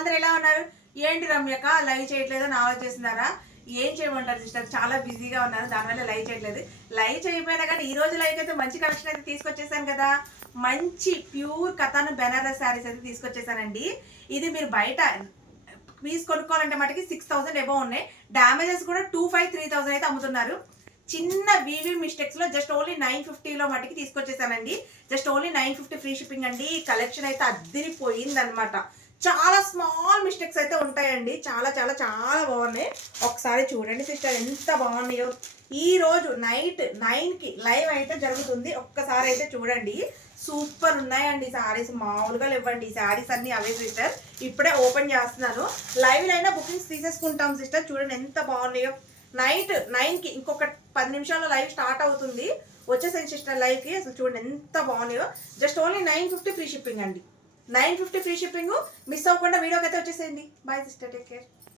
అందరు ఎలా ఉన్నారు? ఏంటి రమ్యక లైవ్ చేయట్లేదు అని ఆలోచిస్తున్నారా? ఏం చేయమంటారు సిస్టర్, చాలా బిజీగా ఉన్నారు, దానివల్ల లైవ్ చేయట్లేదు. లైవ్ చేయకపోయినా కానీ ఈ రోజు లైవ్ అయితే మంచి కలెక్షన్ అయితే తీసుకొచ్చేసాను కదా. మంచి ప్యూర్ కథాను బెనారస్ శారీస్ అయితే తీసుకొచ్చేసానండి. ఇది మీరు బయట పీస్ కొనుక్కోవాలంటే మటుకి 6,000 ఎబో ఉన్నాయి. డ్యామేజెస్ కూడా 2,500-3,000 అయితే అమ్ముతున్నారు. చిన్న వీవీ మిస్టేక్స్ లో జస్ట్ ఓన్లీ 950లో మటుకి తీసుకొచ్చేసానండి. జస్ట్ ఓన్లీ 950 ఫ్రీ షిప్పింగ్ అండి. కలెక్షన్ అయితే అద్దిరిపోయింది అనమాట. చాలా స్మాల్ మిస్టేక్స్ అయితే ఉంటాయండి. చాలా చాలా చాలా బాగున్నాయి. ఒకసారి చూడండి సిస్టర్ ఎంత బాగున్నాయో. ఈ రోజు నైట్ 9కి లైవ్ అయితే జరుగుతుంది. ఒక్కసారి అయితే చూడండి. సూపర్ ఉన్నాయండి శారీస్, మామూలుగా లేవండి శారీస్ అన్ని అవే సిస్టర్. ఇప్పుడే ఓపెన్ చేస్తున్నాను. లైవ్ అయినా బుకింగ్స్ తీసేసుకుంటాం సిస్టర్. చూడండి ఎంత బాగున్నాయో. నైట్ 9కి ఇంకొక 10 నిమిషాల్లో లైవ్ స్టార్ట్ అవుతుంది. వచ్చేసేయండి సిస్టర్ లైవ్కి. అసలు చూడండి ఎంత బాగున్నాయో. జస్ట్ ఓన్లీ 950 ఫ్రీ షిప్పింగ్ అండి. 950 ఫ్రీ షిప్పింగ్. మిస్ అవ్వకుండా వీడియోకి అయితే వచ్చేసేయండి. Bye sister, take care.